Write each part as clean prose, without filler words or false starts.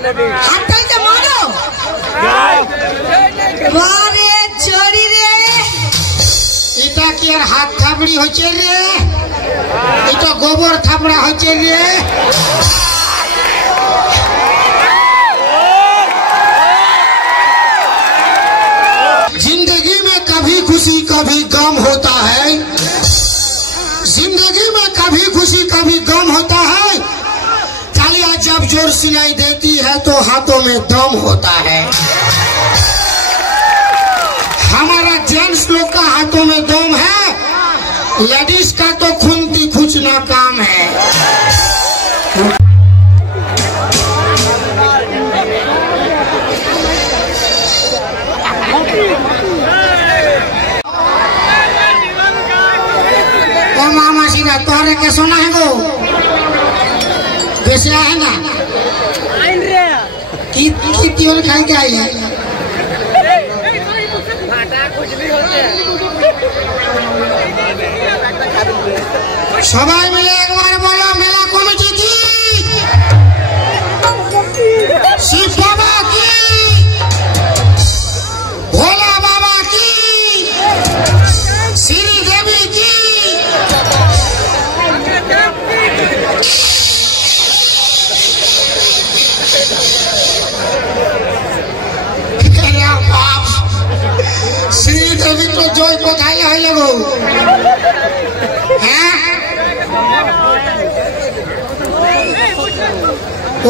হাতটাকে মারো মারে চড়ি রে এটা কি আর হাত থাবড়ি হচ্ছে রে এটা গোবর থাবড়া হচ্ছে রে जिंदगी में कभी खुशी कभी गम होता है जिंदगी में कभी खुशी कभी गम होता है तालियां जब जोर सुनाई देती है तो हाथों में दम होता है हमारा जेंट्स लोग का हाथों में दम है लेडीज का तो खूंटी खुचना काम है मामा सीधा तोहरे के सोना है गो वैसे है ना की त्योर खाए के आई है सबाई मिले एक बार बोलो मेला कमिटी की शिव बाबा की भोला बाबा की श्री देवी की श्री देवी तो जय कोথায় হইলে গো হ্যাঁ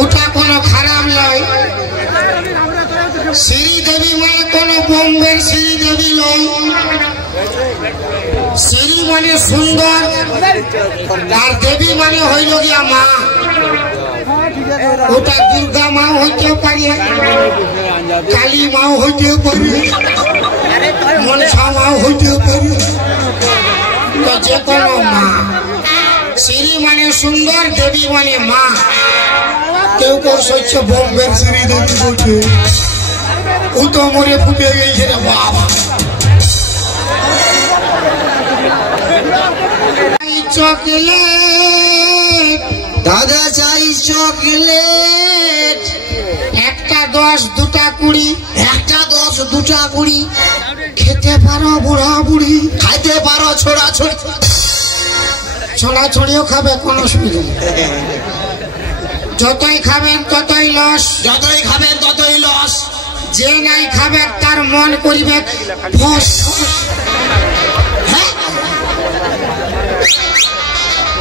ওটা কোনো খারাপ নয় শ্রী দেবী মানে কোনো বোম্বের শ্রী দেবী নয় শ্রী মানে সুন্দর আর দেবী মানে হইল গিয়া মা ওটা দুর্গা মাও হইতে পারে কালী মাও হইতে পারে মনসা মাও হইতে পারে তো যে কোনো মা শ্রী মানে সুন্দর দেবী মানে মা কেউ কেউ সহ্য বোম্বের শ্রী দেবী বলছে ও তো মরে ফুটে গেছে রে বাবা চকলেট দাদা চাই চকলেট একটা 10 দুটা 20 একটা 10 দুটা 20 খেতে পারো বুড়া বুড়ি খাইতে পারো ছোড়া ছোড়ি ছোড়া ছড়িও খাবে কোনো অসুবিধা নেই যতই খাবেন ততই লস যতই খাবেন ততই লস যে নাই খাবে তার মন করিবে ফস হ্যাঁ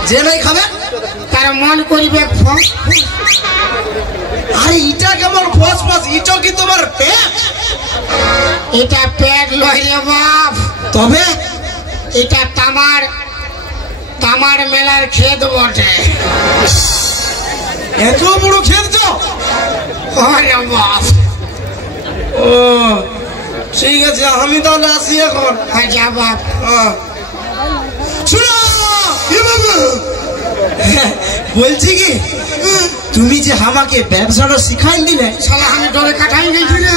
যে নাই খাবে তার মন করিবে ফস আরে ইটা কেমন ফস ফস ইটা কি তোমার পেট এটা পেট লয় রে বাপ তবে এটা তামার মেলার ক্ষেত বটে এত বড় ক্ষেত তো আরে বাপ ও ঠিক আছে আমি তাহলে আসি এখন হ্যাঁ যা বাপ শুনো বলছি কি তুমি যে আমাকে ব্যবসাটা শিখাই দিলে শালা আমি ডরে কাটাই গেছি রে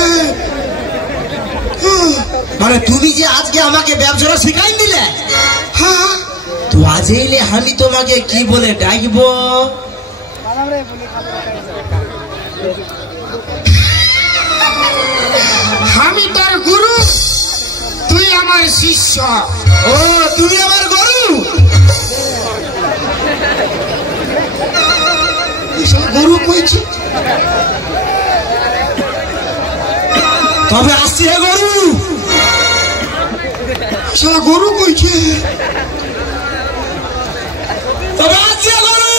মানে তুমি যে আজকে আমাকে ব্যবসাটা শিখাই দিলে হ্যাঁ তো আজ এলে আমি তোমাকে কি বলে ডাকবো আমি তোর গুরু তুই আমার শিষ্য ও তুমি আমার গুরু গুরু কইছি তবে আসছি হে গরু শালা গরু কইছে তবে আসছি হে গরু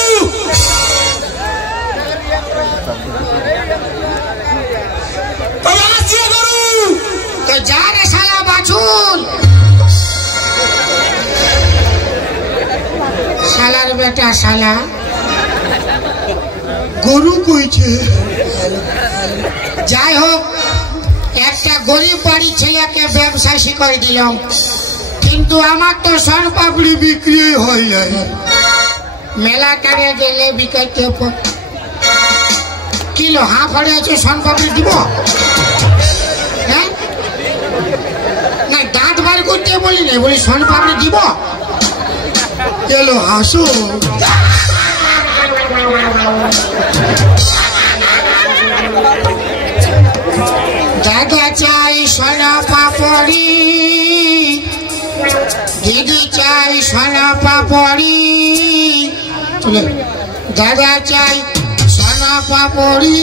তবে আসছি হে গরু তো যা রে শালা বাছুর শালার বেটা শালা গরু কইছে যাই হোক একটা গরিব বাড়ি ছেলেকে ব্যবসা শিখাই দিলাম কিন্তু আমার তো সন পাপড়ি বিক্রি হয় নাই মেলা টানে গেলে বিকাইতে কিলো হাঁ ফড়ে আছে সন পাপড়ি দিব হ্যাঁ না দাঁত বার করতে বলি না বলি সন পাপড়ি দিব এলো হাসো দাদা চাই সোনা পাপড়ি, দিদি চাই সোনা পাপড়ি, দাদা চাই সোনা পাপড়ি।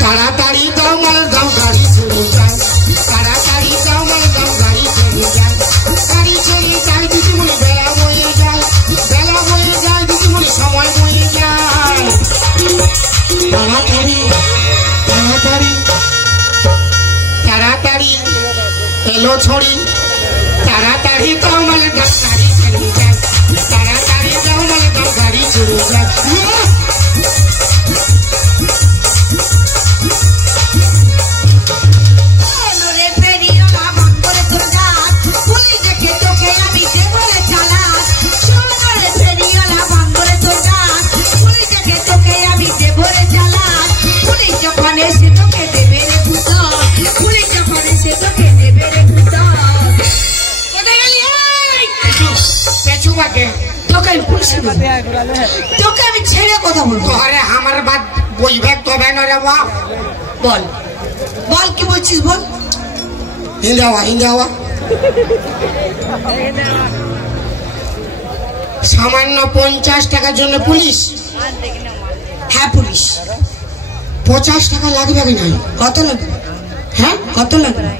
তাড়াতাড়ি দমল দম গাড়ি চলে যায়, তাড়াতাড়ি দমল দম গাড়ি চলে যায়, গাড়ি চলে যায় দিদিমণি বেলা বয়ে যায়, বেলা বয়ে যায় দিদিমণি সময় বয়ে যায়। তাড়াতাড়ি তাড়াতাড়ি তাড়াতাড়ি এলো ছড়ি, তাড়াতাড়ি দমল দম গাড়ি চলে যায়, তাড়াতাড়ি দমল দম গাড়ি চলে যায়। তোকে আমি ছেড়ে কথা বলবো। আরে আমার বাদ বইবে তবে না রে বাপ। বল বল কি বলছিস বল। হিন্দাওয়া হিন্দাওয়া সামান্য 50 টাকার জন্য পুলিশ? হ্যাঁ পুলিশ। 50 টাকা লাগবে কি নাই? কত লাগবে? হ্যাঁ কত লাগবে?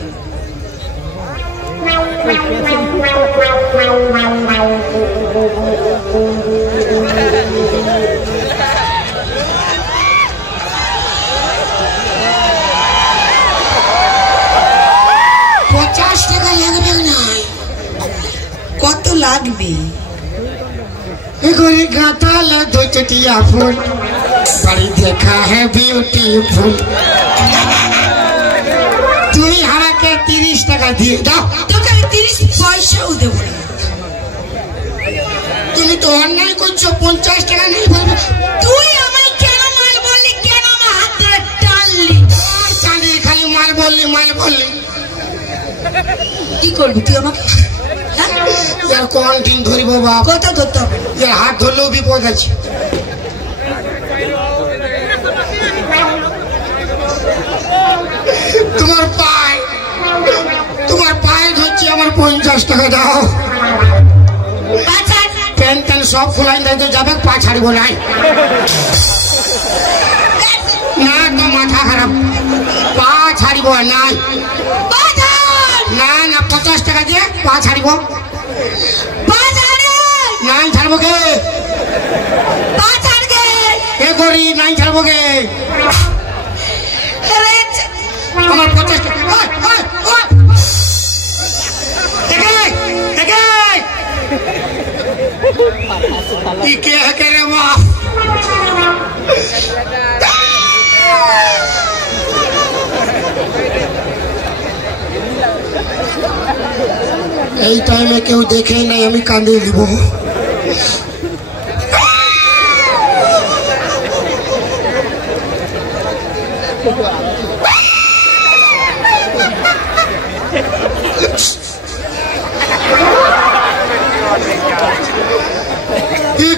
কত লাগবে? गोरी गाताल दो चटिया फूल बड़ी देखा है ब्यूटीफुल। তুমি আমাকে 30 টাকা দিয়ে দাও। তোকে আমি 30 পয়সাও দেব না। তুমি তো অন্যায় করছো, 50 টাকা নেই বলবে। তুই আমায় কেন মাল বললি, কেন আমার হাত ধরে টানলি? চাঁদি খালি মাল বললি মাল বললি। কি করবি তুই আমাকে? यार कौन दिन धरिब बाप? কথা ধরতে হবে। यार हाथ धरলেও বিপদ আছে। তোমার পায়ে ধরছি, আমার 50 টাকা দাও। প্যান্ট ট্যান্ট সব খোলাই দিয়ে যাবে, পা ছাড়বো নাই। না তো মাথা খারাপ, পা ছাড়ব নাই। না না 50 টাকা দিয়ে পা ছাড়ব নাই। ছাড়বো কে? এ করি নাই ছাড়বো কে? আমার 50 টাকা। কে রে বাপ? এই টাইমে কেউ দেখেই নাই, আমি কাঁদিয়ে দিব।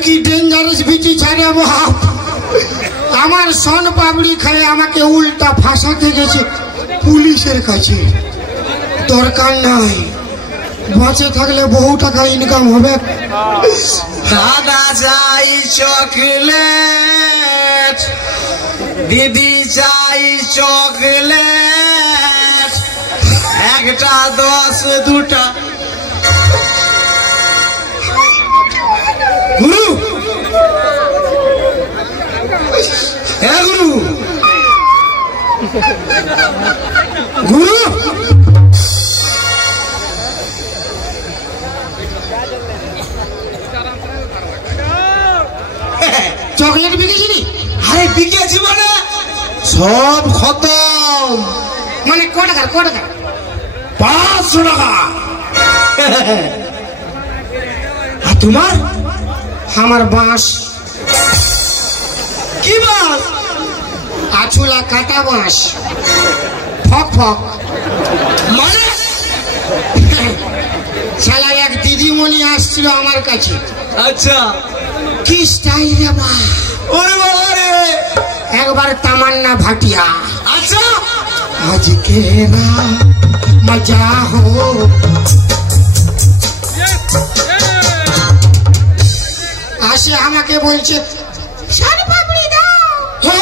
কি ডেঞ্জারাস বিচি ছাড়ে বাপ। আমার সন পাবড়ি খায় আমাকে উল্টা ফাঁসাতে গেছে পুলিশের কাছে। দরকার নাই, বাঁচে থাকলে বহু টাকা ইনকাম হবে। দাদা চাই চকলেট, দিদি চাই চকলেট, একটা 10 দুটা। গুরু হ্যাঁ গুরু, গুরু চকলেট বিকেছিলি? আরে বিকেছি মানে সব খতম। মানে ক টাকা? 500 টাকা। আর তোমার? আমার বাঁশ। কি বাঁশ? আছুলা কাটা বাঁশ, ফক ফক। মানে শালা এক দিদিমণি আসছিল আমার কাছে। আচ্ছা কি স্টাইল রে বা! ওরে বাবা রে, একবার তামান্না ভাটিয়া। আচ্ছা आज के ना मजा हो আসে আমাকে বলছে সর পাপড়ি দাও তো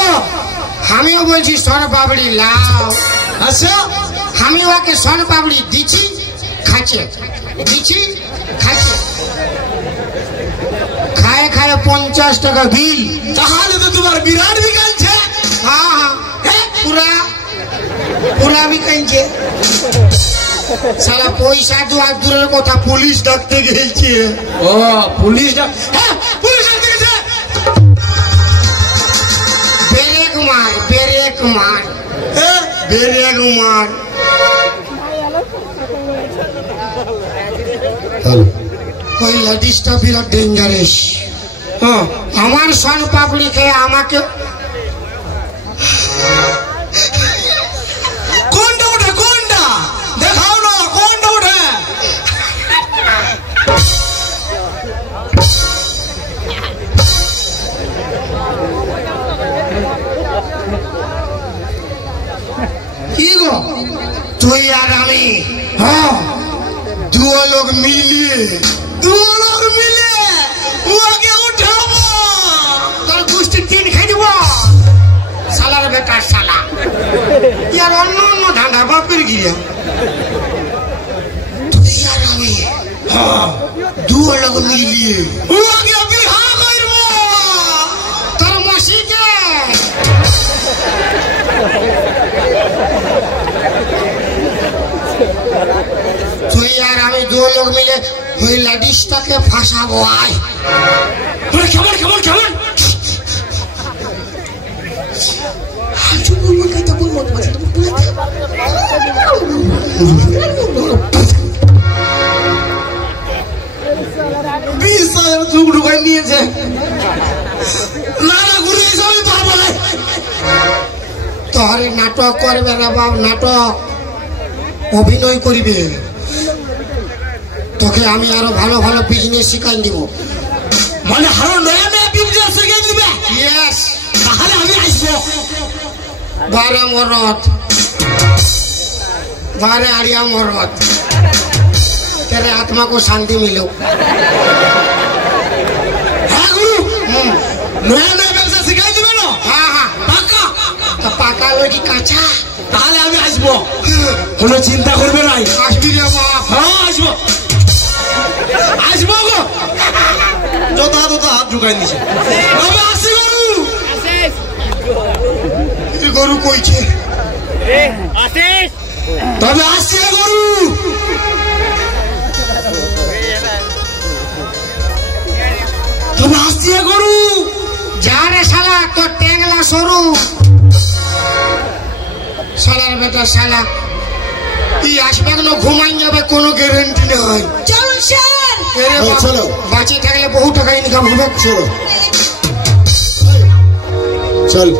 আমিও বলছি সর পাপড়ি লাও আচ্ছা আমি ওকে সর পাপড়ি দিচ্ছি খাচ্ছে দিচ্ছি খাচ্ছে খায় খায় 50 টাকা বিল তাহলে তো তোমার বিরাট বিকালছে হ্যাঁ পুরা পুরা বিকাইছে সালা পয়সা দেওয়ার দূরের কথা পুলিশ ডাকতে গেছে ও পুলিশ হ্যাঁ পুলিশ ডাকতে গেছে ব্রেক মার ব্রেক মার হ্যাঁ ব্রেক মার ওই লেডিসটা বিরাট ডেঞ্জারাস হ্যাঁ আমার সন পাপড়ি খেয়ে আমাকে কোনটা ওঠে কোনটা দেখাও না কোনটা ওঠে কি গো তুই আর আমি হ্যাঁ দুও লোক মিলিয়ে ওকে উঠাবো তোর গোষ্ঠীর তিন খাই দিব শালার বেটার শালা ইয়ার অন্য অন্য ধান্দা বাপের গিয়ে তুই আর আমি দুও লোক মিলিয়ে ওকে বিহা করব তোর মসজিদে তুই আর আমি দুও লোক মিলে ওই লেডিসটাকে ফাঁসাবো আয় কেমন কেমন কেমন ঢুকাই নিয়েছে না না ঘুরে এসে আমি পারবো না তোর নাটক করবে রে বাব নাটক অভিনয় করিবে তোকে আমি আরো ভালো ভালো বিজনেস শিখাই দিব মানে আরো নয়া নয়া বিজনেস শিখিয়ে দিবে ইয়েস তাহলে আমি আসবো বারে মরদ बारे आड़िया मोरत तेरे आत्मा को शांति मिलो। हाँ गुरु नया नया व्यवसाय सिखाई दिबे ना। हाँ हाँ पाका तो पाका लोजी काचा তাহলে আমি আসবো কোনো চিন্তা করবে না। আসবি রে বাপ। হ্যাঁ আসবো আসবো গো জোতা জোতা হাত ঢুকাই দিছে বাবা আসি গরু এই গরু কইছে आशीष তবে আসি গরু তবে আসি গরু যা রে শালা তো টেংলা সরু শালার বেটা শালা তুই আসবে না ঘুমাই যাবে কোনো গ্যারান্টি নেই। চলুন স্যার চলো বাঁচিয়ে থাকলে বহু টাকা ইনকাম হবে। চলো चल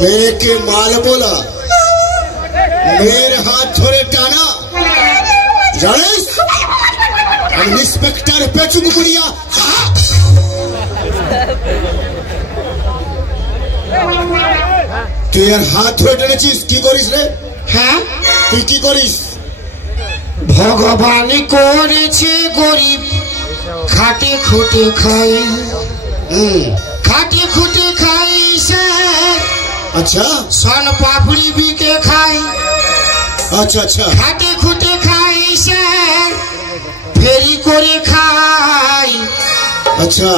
मेरे के माल बोला मेरे हाथ धरे टाना জানিস আমি ইন্সপেক্টর পেচুক বুড়িয়া তুই আর হাত ধরে টেনেছিস কি করিস রে? হ্যাঁ তুই কি করিস? ভগবান করেছে গরিব খাটে খুটে খাই খাটে খুটে খাই সে अच्छा सन पापड़ी बिके खाई अच्छा अच्छा खाटे खुटे खाई से फेरी करे खाई। अच्छा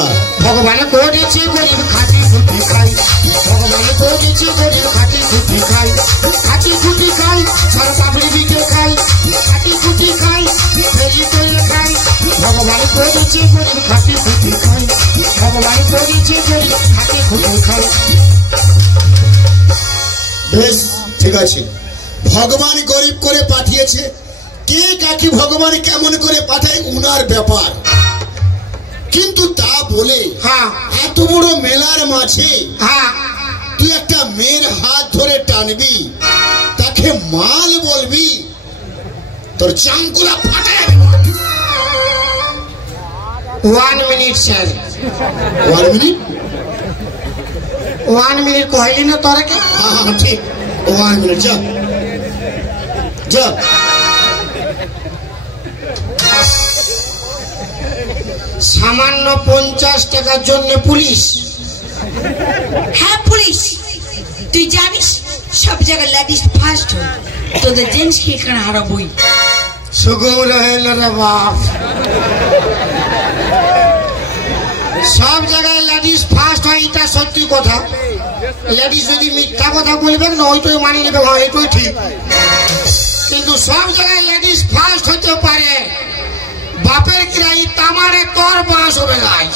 भगवान করেছে গরিব খাটি খুটি খাই ভগবান করেছে গরিব খাটি খুটি খাই খাটি খুটি খাই सन पापड़ी बिके খাই খাটি খুটি খাই ফেরি করে খাই ভগবান করেছে গরিব খাটি খুটি খাই ভগবান করেছে গরিব খাটি খুটি খাই। বেশ ঠিক আছে ভগবান গরিব করে পাঠিয়েছে কে কাকে ভগবান কেমন করে পাঠায় উনার ব্যাপার কিন্তু তা বলে হ্যাঁ এত বড় মেলার মাঝে হ্যাঁ তুই একটা মেয়ের হাত ধরে টানবি তাকে মাল বলবি তোর চামগুলা ফাটায় দেব। 1 minute স্যার 1 মিনিট 1 मिनट कहली ना तोरे के। हाँ ठीक 1 मिनट जा जा। সামান্য 50 টাকার জন্য পুলিশ। হ্যাঁ পুলিশ, তুই জানিস সব জায়গায় লেডিস ফার্স্ট হয়, তোদের জেন্টস কে এখানে হারাবই। সুগম রহেল রে বাপ, সব জায়গায় লেডিস ফার্স্ট হয় এটা সত্যি কথা। লেডিস যদি মিথ্যা কথা বলবে না ওইটাই মানি নেবে, এটাই ঠিক। কিন্তু সব জায়গায় লেডিস ফার্স্ট হতে পারে, বাপের কিরাই তামারে তোর বাঁশ হবে গাছ।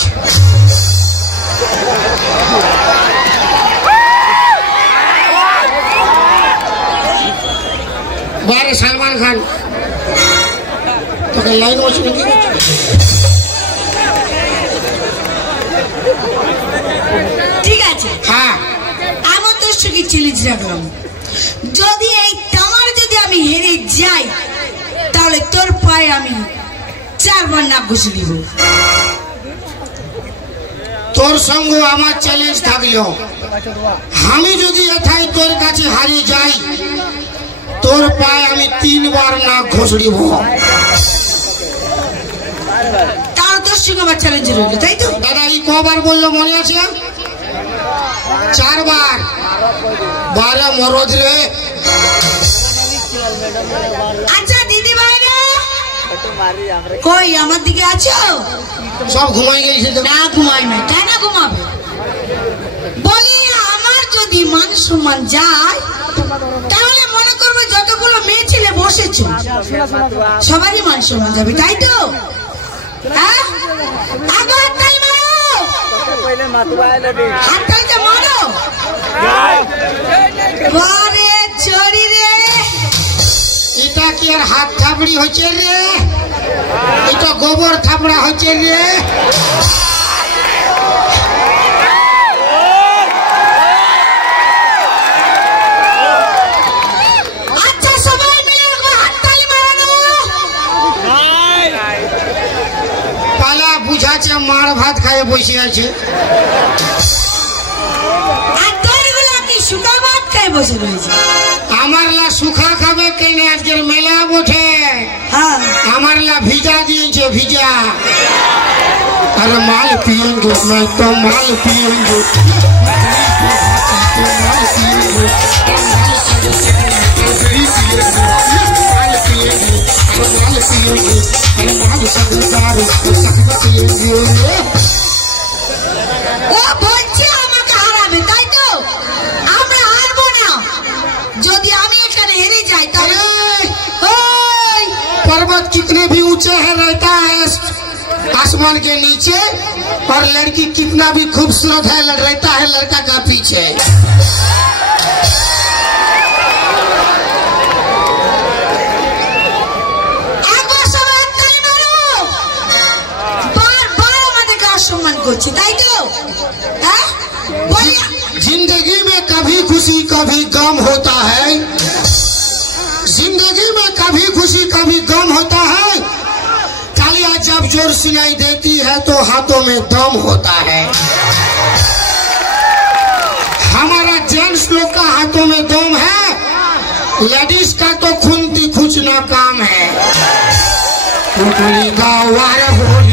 বারে সলমান খান তোকে লাইন বসে নাকি? ঠিক আছে, হ্যাঁ আমি তোর সঙ্গে চ্যালেঞ্জ রাখলাম, যদি এই তামার যদি আমি হেরে যাই তাহলে তোর পায়ে আমি 4 বার নাক ঘুষে দিব। তোর সঙ্গে আমার চ্যালেঞ্জ থাকলো, আমি যদি এথাই তোর কাছে হারিয়ে যাই তোর পায়ে আমি 3 বার নাক ঘষড়িব। তার তোর সঙ্গে আমার চ্যালেঞ্জ রইল, তাই তো? দাদা এই কবার বললো মনে আছে? 4 বার। 12 মরদ রে। আচ্ছা দিদি ভাইরা কই আমার দিকে আছো? সব ঘুমাই গেছে তো। না ঘুমাই না, কেন ঘুমাবে? বলি আমার যদি মান সম্মান যায় তাহলে মনে করবে যতগুলো মেয়ে ছেলে বসেছো সবারই মান সম্মান যাবে, তাই তো? হ্যাঁ আগে হাততালি মারো, হাততালিটা মারো। বারে চড়ি রে, এটা কি আর হাত থাপড়ি হচ্ছে রে? এটা গোবর থাপড়া হচ্ছে রে। আচ্ছা সবাই মিলে হাততালি মারো। পালা বুঝাচ্ছে মার ভাত খায় বসে আছে। আর তোরগুলো কি শুকা ভাত খাই বসে রয়েছে? আমার লা সুখা খাবে কেন? আজকের মেলা বটে, হ্যাঁ আমার লা ভিজা দিয়েছে ভিজা। अरे माल पिएंगे मैं तो माल पिएंगे, ও বলছে আমাকে হারাবে, তাই তো? আমরা হারবো না। যদি আমি এখানে হেরে যাই তাহলে ওই पर्वत कितने भी ऊंचे है रहता है आसमान के नीचे, और लड़की कितना भी खूबसूरत है रहता है लड़का का पीछे। একবার সবাই হাততালি মারো। বারবার আমাদেরকে অসম্মান করছে, তাই তো? হ্যাঁ বলি जिंदगी में कभी खुशी कभी गम होता है, जिंदगी में कभी खुशी कभी गम होता है। तालियां जब जोर सुनाई देती है तो हाथों में दम होता है। हमारा जेंट्स लोग का हाथों में दम है, लेडीज का तो खुनती खुचना काम है। होली का वार होली